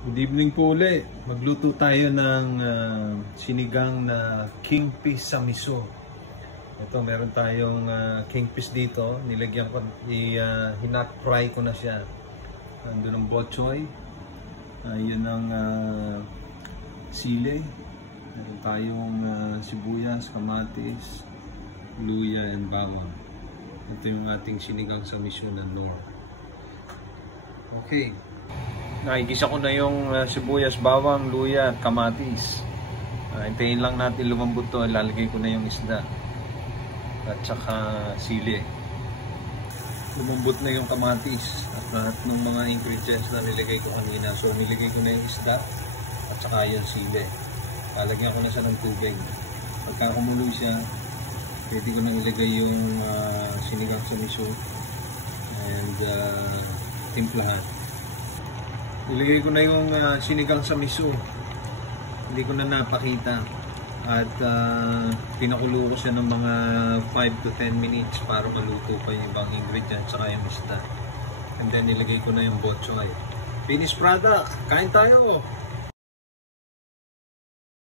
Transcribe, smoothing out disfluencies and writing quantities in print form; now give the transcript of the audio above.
Good evening po uli. Magluto tayo ng sinigang na kingfish sa miso. Ito, meron tayong kingfish dito. Nilagyan ko, hinat fry ko na siya. Nandun ang bok-choy. Yun ang sili. Meron tayong sibuyas, kamatis, luya, and bawang. Ito yung ating sinigang sa miso na Knorr. Okay. Nakikisa ko na yung sibuyas, bawang, luya at kamatis. Hintayin lang natin lumambot to. Ilalagay ko na yung isda at saka sili. Lumambot na yung kamatis at lahat ng mga ingredients na nilagay ko kanina. So nilagay ko na yung isda at saka yung sili. Lalagyan ko na siya ng tubig. Pagka kumulo siya, pwede ko nang ilagay yung sinigang sa miso and timplahan. Ilagay ko na yung sinigang sa miso. Hindi ko na napakita. At pinakulo ko siya ng mga 5 to 10 minutes para maluto pa yung ibang ingredients saka yung isda. And then ilagay ko na yung bok-choy. Finished product! Kain tayo!